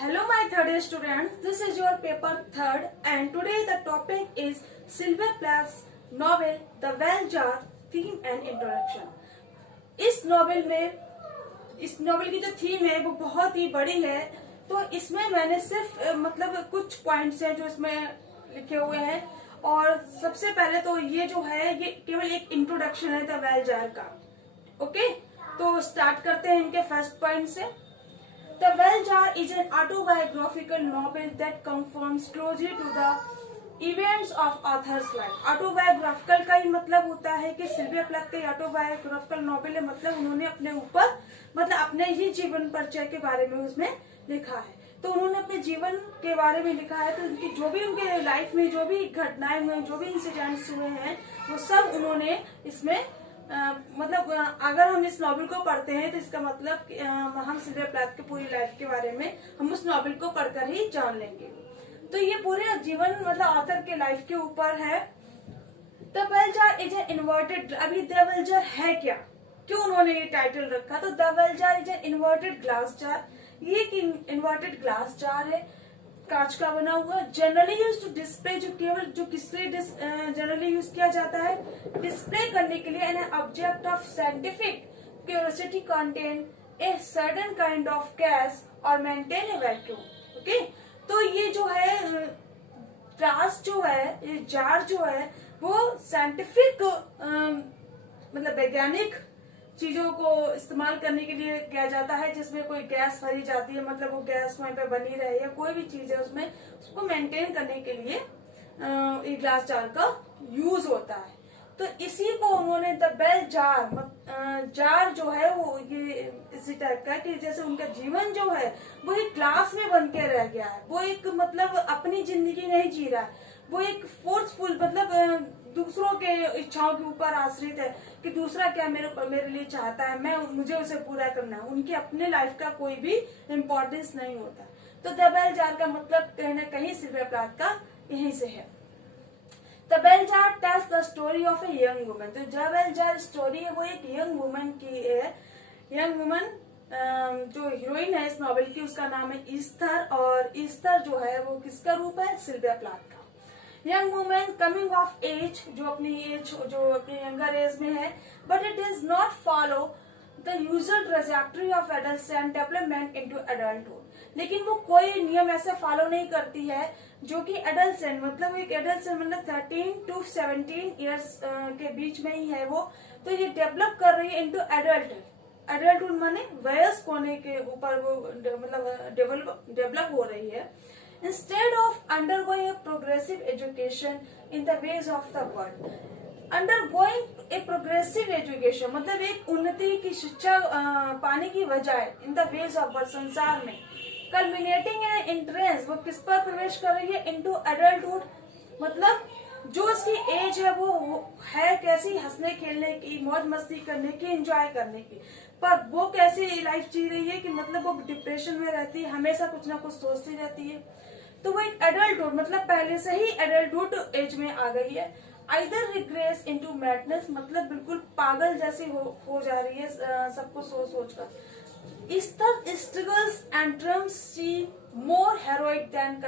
Hello my third year students, this is your paper third and today the topic is Sylvia Plath's novel The Well Jar theme and introduction। इस novel की जो theme है वो बहुत ही बड़ी है, तो इसमें मैंने सिर्फ मतलब कुछ पॉइंट्स हैं जो इसमें लिखे हुए हैं। और सबसे पहले तो ये जो है ये केवल एक इंट्रोडक्शन है द वेल जार का। ओके, तो स्टार्ट करते हैं इनके फर्स्ट पॉइंट से। The Well Jar is an autobiographical novel that conforms closely to the events of author's life। Autobiographical का ही मतलब होता है कि सिल्विया प्लैथ का ऑटोबायोग्राफिकल नॉवेल है, मतलब उन्होंने अपने ऊपर मतलब अपने ही जीवन परिचय के बारे में उसमें लिखा है। तो उन्होंने अपने जीवन के बारे में लिखा है, तो उनकी जो भी उनके लाइफ में जो भी घटनाएं हुए, जो भी इंसिडेंट्स हुए हैं, वो सब उन्होंने इसमें मतलब अगर हम इस नॉवेल को पढ़ते हैं तो इसका मतलब हम सिल्विया प्लैथ की पूरी लाइफ के बारे में हम उस नॉवेल को पढ़कर ही जान लेंगे। तो ये पूरे जीवन मतलब ऑथर के लाइफ के ऊपर है। The well jar is an inverted, अभी द वेल जार है क्या, क्यों उन्होंने ये टाइटल रखा? तो the well jar is an inverted glass jar. ये एक इन्वर्टेड ग्लास जार है, कांच का बना हुआ, जनरली यूज टू डिस्प्ले, जो केवल जो किस लिए जनरली यूज किया जाता है, डिस्प्ले करने के लिए। An object of scientific curiosity contain a certain kind of gas और मेंटेन ए वैक्यूम। ओके, तो ये जो है ग्लास जो है, ये जार जो है वो साइंटिफिक मतलब वैज्ञानिक चीजों को इस्तेमाल करने के लिए किया जाता है, जिसमें कोई गैस भरी जाती है, मतलब वो गैस वहीं पे बनी रहे या कोई भी चीज है उसमें उसको मेंटेन करने के लिए ये ग्लास जार का यूज होता है। तो इसी को उन्होंने द वेल जार, जार जो है वो ये इसी टाइप का कि जैसे उनका जीवन जो है वो एक ग्लास में बन के रह गया है, वो एक मतलब अपनी जिंदगी नहीं जी रहा है, वो एक फोर्सफुल मतलब दूसरों के इच्छाओं के ऊपर आश्रित है कि दूसरा क्या मेरे लिए चाहता है, मुझे उसे पूरा करना है। उनकी अपने लाइफ का कोई भी इम्पोर्टेंस नहीं होता। तो द वेल जार का मतलब कहीं ना कहीं सिल्विया प्लैथ का यहीं से है। The well jar tells the story of A young woman. तो द वेल जार स्टोरी है वो एक यंग वुमन की है। यंग वुमन जो हीरोइन है इस नॉवेल की, उसका नाम है ईस्थर, और ईस्थर जो है वो किसका रूप है? सिल्विया प्लैथ का। Young women coming of age, जो अपनी यंगर एज में है, but it is not follow the usual trajectory of adult development into adulthood. लेकिन वो कोई नियम ऐसे फॉलो नहीं करती है जो कि एडल्ट मतलब एक एडल्ट मतलब 13 to 17 ईयर्स के बीच में ही है वो। तो ये डेवलप कर रही है इनटू एडल्टहुड माने वयस्क होने के ऊपर वो मतलब डेवलप हो रही है। Instead of undergoing a progressive education in the ways of the world, undergoing a progressive education मतलब एक उन्नति की शिक्षा पाने की बजाय in the ways of world संसार में, culminating in an entrance, वो किस पर प्रवेश कर रही है? into adulthood, मतलब जो उसकी एज है वो है कैसी, हंसने खेलने की, मौज मस्ती करने की, एंजॉय करने की, पर वो कैसी लाइफ जी रही है कि मतलब वो डिप्रेशन में रहती है, हमेशा कुछ ना कुछ सोचती रहती है। तो वो एक एडल्टहुड मतलब पहले से ही एडल्टहुड एज में आ गई है। आइदर रिग्रेस इनटू मैडनेस, मतलब बिल्कुल पागल जैसी हो जा रही है सबको सोच कर। Esther struggles and dreams seem more heroic than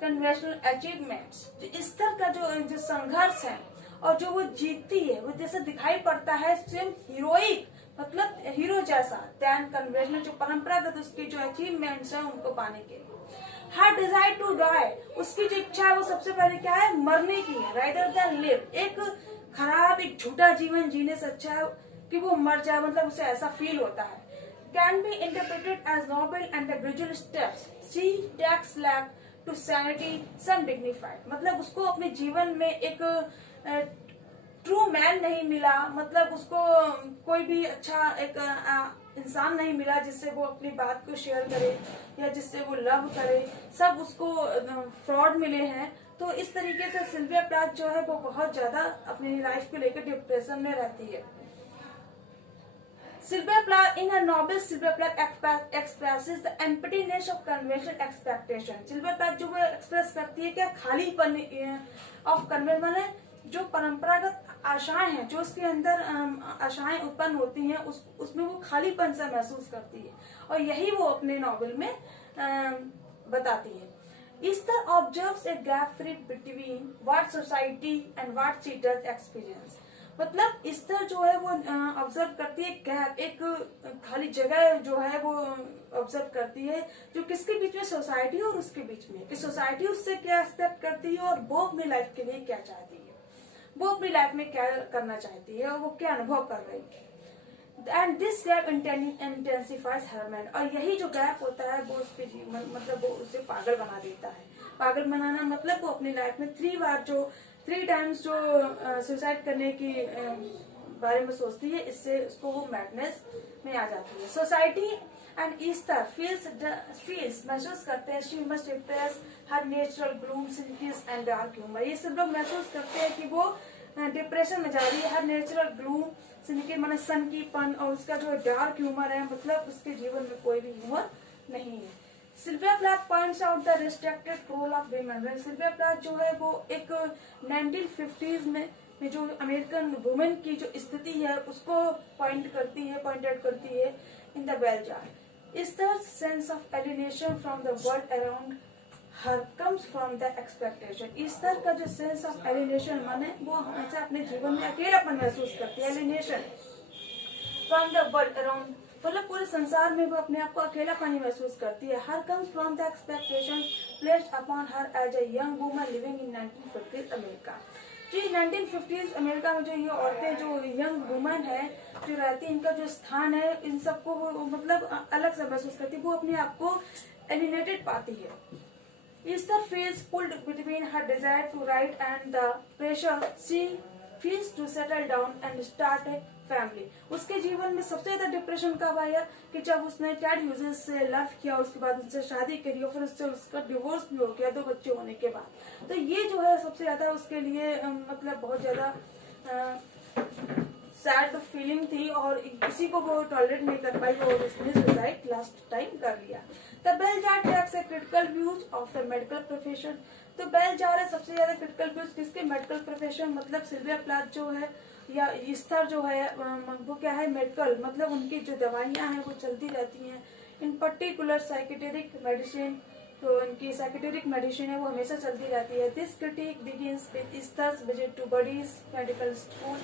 conventional achievements. Esther का जो संघर्ष है और जो वो जीतती है वो जैसे दिखाई पड़ता है स्वयं हीरोइक मतलब हीरो जैसा, देन कन्वेंशनल जो परंपरागत उसकी जो अचीवमेंट्स है उनको पाने के लिए। हर डिजायर टू डाई, उसकी जो इच्छा है वो सबसे पहले क्या है? मरने की है, रादर देन लिव। एक खराब एक झूठा जीवन जीने से अच्छा है कि वो मर जाए, मतलब उसे ऐसा फील होता है। Can be interpreted as noble and the gradual steps she takes back to sanity some dignified, मतलब उसको अपने जीवन में एक ट्रू मैन नहीं मिला, मतलब उसको कोई भी अच्छा एक इंसान नहीं मिला जिससे वो अपनी बात को शेयर करे या जिससे वो लव करे, सब उसको फ्रॉड मिले हैं। तो इस तरीके से सिल्विया प्लैथ जो है वो बहुत ज्यादा अपनी लाइफ को लेकर डिप्रेशन में रहती है। Sylvia Plath in her novel Sylvia Plath expresses the emptiness of conventional expectation। Sylvia Plath जो वो एक्सप्रेस करती है क्या? खालीपन ऑफ कन्वेंशन, जो परंपरागत आशाएं हैं, जो उसके अंदर आशाएं उत्पन्न होती हैं, उसमें वो खालीपन सा महसूस करती है, और यही वो अपने नॉवेल में बताती है। Easter observes a gap free between what society and what she does experience. मतलब ईस्टर जो है वो ऑब्जर्व करती है गैप, एक खाली जगह जो है वो ऑब्जर्व करती है, जो किसके बीच में, सोसाइटी और उसके बीच में, कि सोसाइटी उससे क्या एक्सपेक्ट करती है और वो अपनी लाइफ के लिए क्या चाहती है, वो अपनी लाइफ में क्या करना चाहती है और वो क्या अनुभव कर रही है। And this gap intensifies her mind, और यही जो गैप होता है वो उसके जीवन, मतलब वो उसे पागल बना देता है। पागल बनाना मतलब वो अपनी लाइफ में 3 टाइम्स जो सुसाइड करने की बारे में सोचती है, इससे उसको वो मैडनेस में आ जाती है। सोसाइटी एंड ईस्टर फील्स महसूस करते हैं she must repress her natural gloom, simplicity and dark humour. ये सब लोग महसूस करते हैं कि वो डिप्रेशन में जा रही है। हर नेचुरल ग्लूम, सिंपली माने सन की पन, और उसका जो डार्क ह्यूमर है, मतलब उसके जीवन में कोई भी ह्यूमर नहीं है। Sylvia Plath points out the restricted role of women. Sylvia Plath जो है वो एक 1950s में जो अमेरिकन वुमेन की जो स्थिति है उसको पॉइंट आउट करती है in the Bell Jar. Esther's sense of alienation from the world around her comes from the expectation. Easter का जो सेंस ऑफ एलिनेशन माने वो हमेशा अपने जीवन में अकेलापन महसूस करती है। Alienation from the world around, मतलब पूरे संसार में वो अपने आप को अकेलापन महसूस करती है। Her comes from the expectation placed upon her as a young woman living in 1950s America. जी 1950s अमेरिका में जो ये औरतें, जो यंग वुमेन है जो रहती है, इनका जो स्थान है, इन सबको वो मतलब अलग से महसूस करती है, वो अपने आप को एलिनेटेड पाती है। Esther feels pulled between her desire to write and the pressure she feels to settle down and start a family. उसके जीवन में सबसे ज्यादा डिप्रेशन कब आया कि जब उसने टेड ह्यूजेस से लव किया, उसके बाद उनसे शादी करी और फिर उससे उसका डिवोर्स भी हो गया 2 बच्चे होने के बाद। तो ये जो है सबसे ज्यादा उसके लिए मतलब बहुत ज्यादा सैड फीलिंग थी, और किसी को वो टॉलरेट नहीं कर पाई और उसने सुसाइड लास्ट टाइम कर लिया। The Bell Jar takes a critical views of the medical profession. तो बेल जार है सबसे ज्यादा क्रिटिकल व्यूज किसके, मेडिकल प्रोफेशन, मतलब सिल्विया प्लाथ जो है या ईस्टर जो है वो क्या है, मेडिकल, मतलब उनकी जो दवाइयां हैं वो चलती रहती हैं। इन पर्टिकुलर साइकेटेरिक मेडिसिन, तो इनकी साइकेटेरिक मेडिसिन है वो हमेशा चलती रहती है। This critique begins with Esther's visit to Buddy's medical school.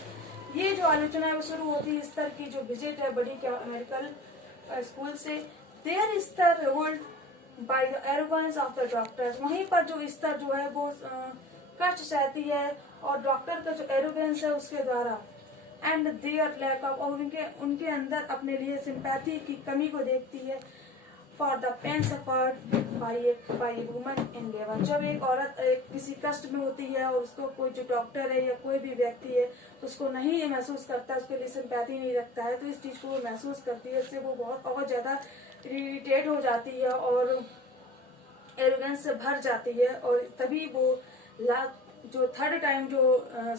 ये जो आलोचना है वो शुरू होती है ईस्टर की जो विजिट है बड़ी क्या मेडिकल स्कूल से। There Esther revolt by the arrogance of the doctors. वहीं पर जो ईस्टर जो है वो कष्ट सहती है और डॉक्टर का जो एरोगेंस है उसके द्वारा, एंड देयर लैक ऑफ, और उनके अंदर अपने लिए सिंपैथी की कमी को देखती है। For the pain suffered by woman in labour. जब एक औरत किसी कष्ट में होती है और उसको कोई जो डॉक्टर है या कोई भी व्यक्ति है उसको नहीं महसूस करता, उसके लिए सिंपैथी नहीं रखता है, तो इस चीज को वो महसूस करती है, इससे वो बहुत और ज्यादा इरिटेट हो जाती है और एरोगेंस से भर जाती है, और तभी वो जो 3rd टाइम जो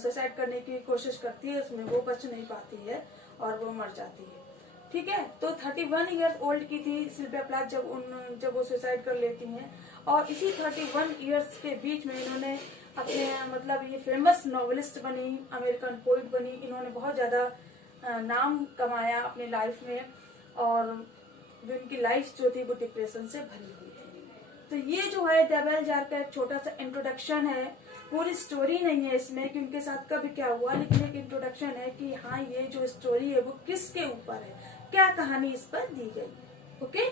सुसाइड करने की कोशिश करती है उसमें वो बच नहीं पाती है और वो मर जाती है। ठीक है, तो 31 ईयर्स ओल्ड की थी सिल्विया प्लाथ जब वो सुसाइड कर लेती हैं, और इसी 31 ईयर्स के बीच में इन्होंने अपने मतलब ये फेमस नॉवेलिस्ट बनी, अमेरिकन पोइट बनी, इन्होंने बहुत ज्यादा नाम कमाया अपनी लाइफ में, और उनकी लाइफ जो थी वो डिप्रेशन से भरी हुई थी। तो ये जो है द बेल जार का एक छोटा सा इंट्रोडक्शन है, पूरी स्टोरी नहीं है इसमें कि उनके साथ कभी क्या हुआ, लेकिन एक इंट्रोडक्शन है कि हाँ ये जो स्टोरी है वो किसके ऊपर है, क्या कहानी इस पर दी गई। ओके।